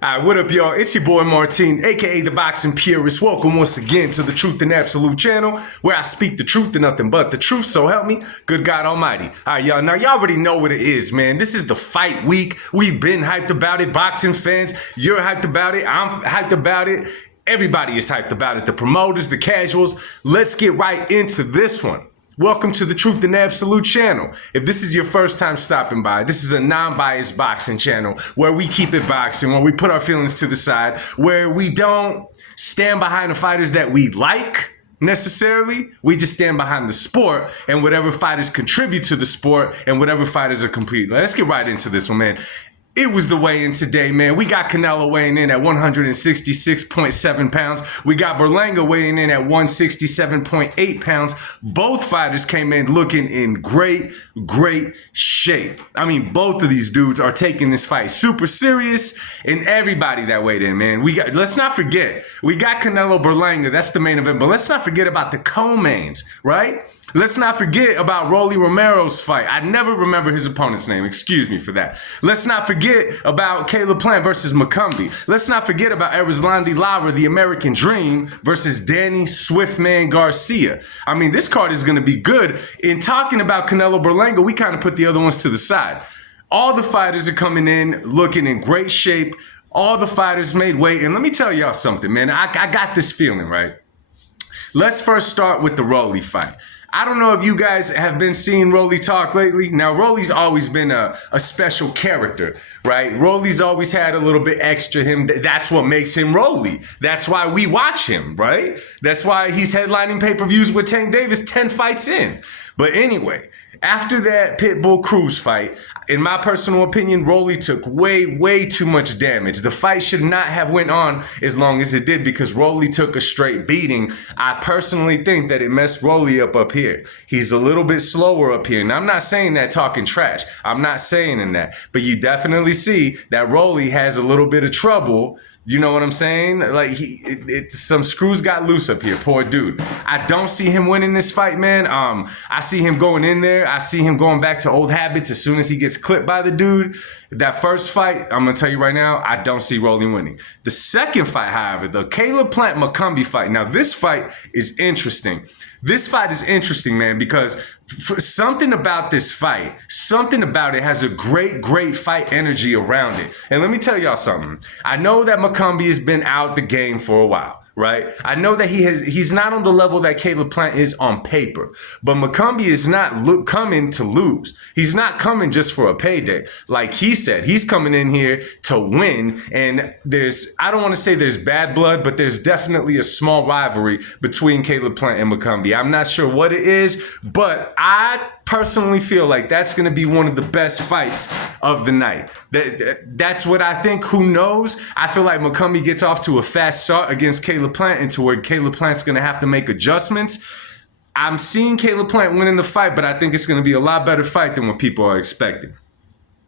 Alright, what up, y'all? It's your boy Martin, aka the Boxing Purist. Welcome once again to the Truth and Absolute channel, where I speak the truth and nothing but the truth, so help me, good God Almighty. Alright, y'all, now y'all already know what it is, man. This is the fight week. We've been hyped about it. Boxing fans, you're hyped about it. I'm hyped about it. Everybody is hyped about it. The promoters, the casuals. Let's get right into this one. Welcome to the Truth and Absolute channel. If this is your first time stopping by, this is a non-biased boxing channel where we keep it boxing, where we put our feelings to the side, where we don't stand behind the fighters that we like necessarily. We just stand behind the sport and whatever fighters contribute to the sport and whatever fighters are complete. Let's get right into this one, man. It was the weigh-in today, man. We got Canelo weighing in at 166.7 pounds. We got Berlanga weighing in at 167.8 pounds. Both fighters came in looking in great shape. I mean, both of these dudes are taking this fight super serious, and everybody that weighed in, man. Let's not forget, we got Canelo Berlanga. That's the main event, but let's not forget about the co-mains, right? Let's not forget about Romero's fight. I never remember his opponent's name. Excuse me for that. Let's not forget about Caleb Plant versus Mccum. Let's not forget about Lara, the American Dream, versus Danny Swiftman Garcia. I mean, this card is going to be good. In talking about Canelo Berlanga, we kind of put the other ones to the side. All the fighters are coming in looking in great shape. All the fighters made weight. And let me tell y'all something, man. I got this feeling, right? Let's first start with the Rolly fight. I don't know if you guys have been seeing Rolly talk lately. Now, Rolly's always been a special character, right? Rolly's always had a little bit extra him. That's what makes him Rolly. That's why we watch him, right? That's why he's headlining pay-per-views with Tank Davis 10 fights in. But anyway, after that Pitbull Cruz fight, in my personal opinion, Rolly took way too much damage. The fight should not have went on as long as it did because Rolly took a straight beating. I personally think that it messed Rolly up here. He's a little bit slower up here. And I'm not saying that talking trash. I'm not saying in that. But you definitely see that Rolly has a little bit of trouble. You know what I'm saying? Like, some screws got loose up here, poor dude. I don't see him winning this fight, man. I see him going in there. I see him going back to old habits as soon as he gets clipped by the dude. That first fight, I'm going to tell you right now, I don't see Rolly winning. The second fight, however, the Caleb Plant Mccum fight. Now, this fight is interesting. This fight is interesting, man, because something about this fight, something about it has a great fight energy around it. And let me tell y'all something. I know that Mccum has been out the game for a while, right? I know that he's not on the level that Caleb Plant is on paper, but Mccum is not coming to lose. He's not coming just for a payday. Like he said, he's coming in here to win. And I don't want to say there's bad blood, but there's definitely a small rivalry between Caleb Plant and Mccum. I'm not sure what it is, but I personally feel like that's going to be one of the best fights of the night. That's what I think. Who knows? I feel like Mccum gets off to a fast start against Caleb Plant into where Caleb Plant's going to have to make adjustments. I'm seeing Caleb Plant winning the fight, but I think it's going to be a lot better fight than what people are expecting.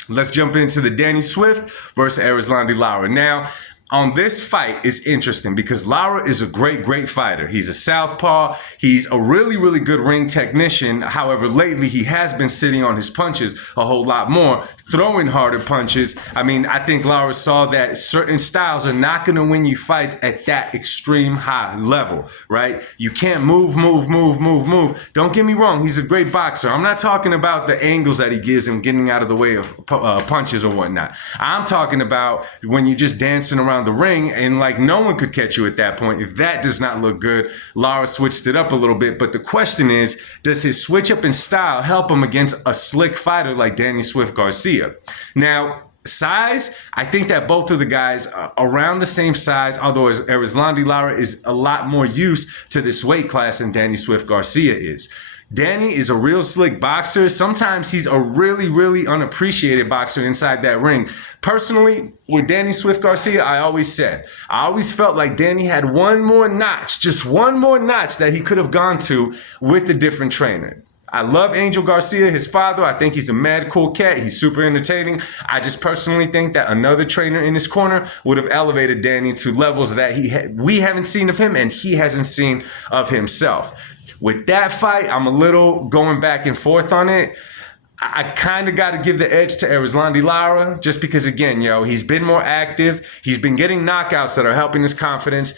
Let's jump into the Danny Swift versus Lara. Now, on this fight is interesting because Lara is a great fighter. He's a southpaw. He's a really good ring technician. However, lately he has been sitting on his punches a whole lot more, throwing harder punches. I mean, I think Lara saw that certain styles are not going to win you fights at that extreme high level, right? You can't move. Don't get me wrong. He's a great boxer. I'm not talking about the angles that he gives him getting out of the way of punches or whatnot. I'm talking about when you're just dancing around the ring and like no one could catch you at that point. That does not look good. Lara switched it up a little bit, but the question is, does his switch up in style help him against a slick fighter like Danny Swift Garcia? Now, size, I think that both of the guys are around the same size, although Lara is a lot more used to this weight class than Danny Swift Garcia is. Danny is a real slick boxer. Sometimes he's a really unappreciated boxer inside that ring. Personally, with Danny Swift Garcia, I always felt like Danny had one more notch, just one more notch that he could have gone to with a different trainer. I love Angel Garcia, his father. I think he's a mad cool cat. He's super entertaining. I just personally think that another trainer in his corner would have elevated Danny to levels that we haven't seen of him and he hasn't seen of himself. With that fight, I'm a little going back and forth on it. I kind of got to give the edge to Erislandy Lara just because, again, he's been more active. He's been getting knockouts that are helping his confidence.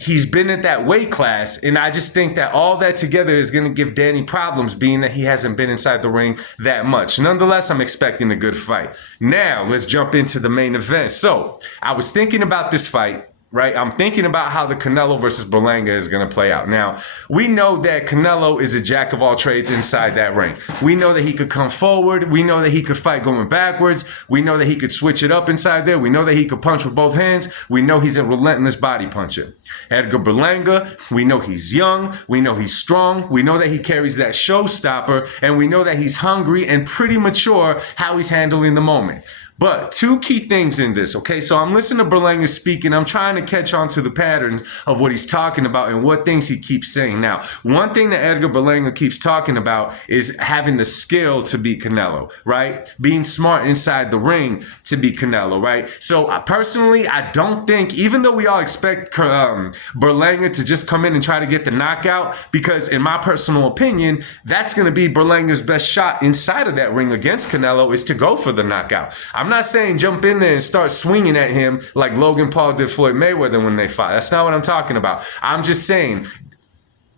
He's been at that weight class, and I just think that all that together is going to give Danny problems, being that he hasn't been inside the ring that much. Nonetheless, I'm expecting a good fight. Now, let's jump into the main event. So, I was thinking about this fight, right? I'm thinking about how the Canelo versus Berlanga is going to play out. Now, we know that Canelo is a jack of all trades inside that ring. We know that he could come forward. We know that he could fight going backwards. We know that he could switch it up inside there. We know that he could punch with both hands. We know he's a relentless body puncher. Edgar Berlanga, we know he's young. We know he's strong. We know that he carries that showstopper. And we know that he's hungry and pretty mature how he's handling the moment. But two key things in this, okay? So I'm listening to Berlanga speak, and I'm trying to catch on to the patterns of what he's talking about and what things he keeps saying. Now, one thing that Edgar Berlanga keeps talking about is having the skill to beat Canelo, right? Being smart inside the ring to beat Canelo, right? So personally, I don't think, even though we all expect Berlanga to just come in and try to get the knockout, because in my personal opinion, that's going to be Berlanga's best shot inside of that ring against Canelo, is to go for the knockout. I'm not saying jump in there and start swinging at him like Logan Paul did Floyd Mayweather when they fought. That's not what I'm talking about. I'm just saying,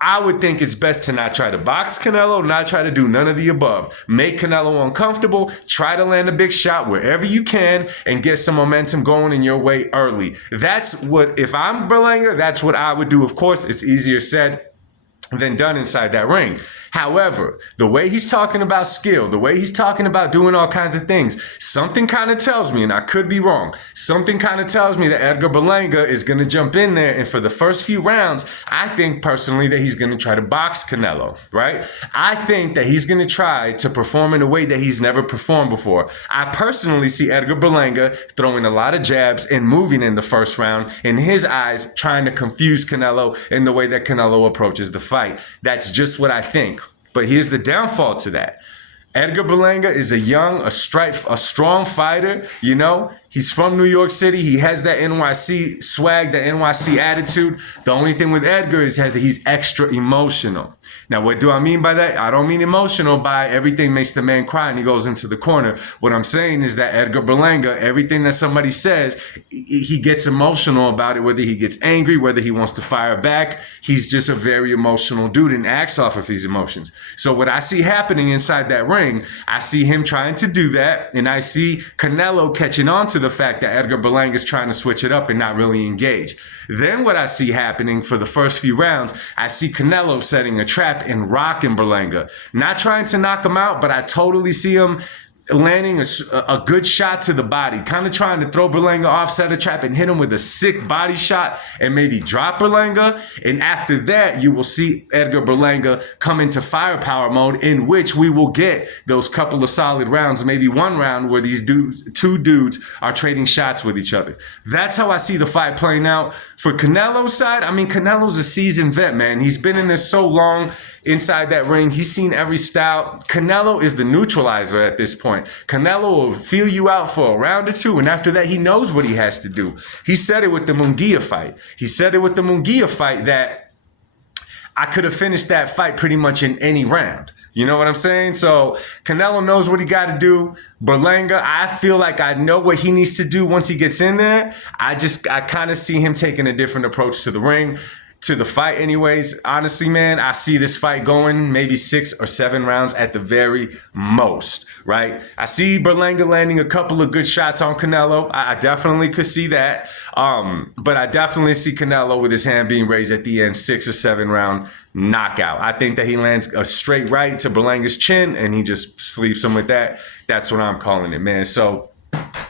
I would think it's best to not try to box Canelo, not try to do none of the above. Make Canelo uncomfortable, try to land a big shot wherever you can, and get some momentum going in your way early. That's what, if I'm Berlanga, that's what I would do. Of course, it's easier said than done inside that ring. However, the way he's talking about skill, the way he's talking about doing all kinds of things, something kind of tells me, and I could be wrong, something kind of tells me that Edgar Berlanga is going to jump in there, and for the first few rounds, I think personally that he's going to try to box Canelo, right? I think that he's going to try to perform in a way that he's never performed before. I personally see Edgar Berlanga throwing a lot of jabs and moving in the first round, in his eyes, trying to confuse Canelo in the way that Canelo approaches the fight. That's just what I think. But here's the downfall to that. Edgar Berlanga is a strong fighter, He's from New York City. He has that NYC swag, that NYC attitude. The only thing with Edgar is that he's extra emotional. Now, what do I mean by that? I don't mean emotional by everything makes the man cry and he goes into the corner. What I'm saying is that Edgar Berlanga, everything that somebody says, he gets emotional about it, whether he gets angry, whether he wants to fire back. He's just a very emotional dude and acts off of his emotions. So what I see happening inside that ring, I see him trying to do that, and I see Canelo catching on to the fact that Edgar Berlanga is trying to switch it up and not really engage. Then what I see happening for the first few rounds, I see Canelo setting a trap and rocking Berlanga. Not trying to knock him out, but I totally see him landing a good shot to the body, kind of trying to throw Berlanga off, set a trap, and hit him with a sick body shot and maybe drop Berlanga. And after that, you will see Edgar Berlanga come into firepower mode, in which we will get those couple of solid rounds, maybe one round where these two dudes are trading shots with each other. That's how I see the fight playing out. For Canelo's side, Canelo's a seasoned vet, man. He's been in this so long inside that ring. He's seen every style. Canelo is the neutralizer at this point. Canelo will feel you out for a round or two, and after that, he knows what he has to do. He said it with the Munguia fight. That I could have finished that fight pretty much in any round. You know what I'm saying? So Canelo knows what he got to do. Berlanga, I feel like I know what he needs to do once he gets in there. I kind of see him taking a different approach to the ring, to the fight anyways. Honestly, man, I see this fight going maybe 6 or 7 rounds at the very most, right? I see Berlanga landing a couple of good shots on Canelo. I definitely could see that. But I definitely see Canelo with his hand being raised at the end, 6 or 7 round knockout. I think that he lands a straight right to Berlanga's chin and he just sleeps him with that. That's what I'm calling it, man.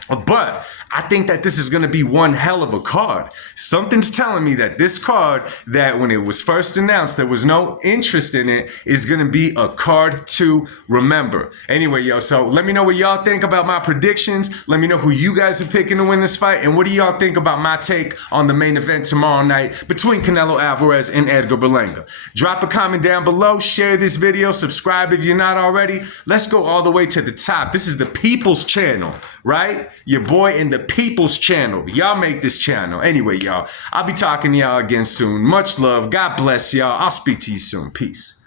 But I think that this is going to be one hell of a card. Something's telling me that this card, that when it was first announced, there was no interest in it, is going to be a card to remember. Anyway, so let me know what y'all think about my predictions. Let me know who you guys are picking to win this fight. And what do y'all think about my take on the main event tomorrow night between Canelo Alvarez and Edgar Berlanga? Drop a comment down below. Share this video. Subscribe if you're not already. Let's go all the way to the top. This is the People's Channel, right? Your boy in the People's Channel. Y'all make this channel. Anyway, y'all, I'll be talking to y'all again soon. Much love. God bless y'all. I'll speak to you soon. Peace.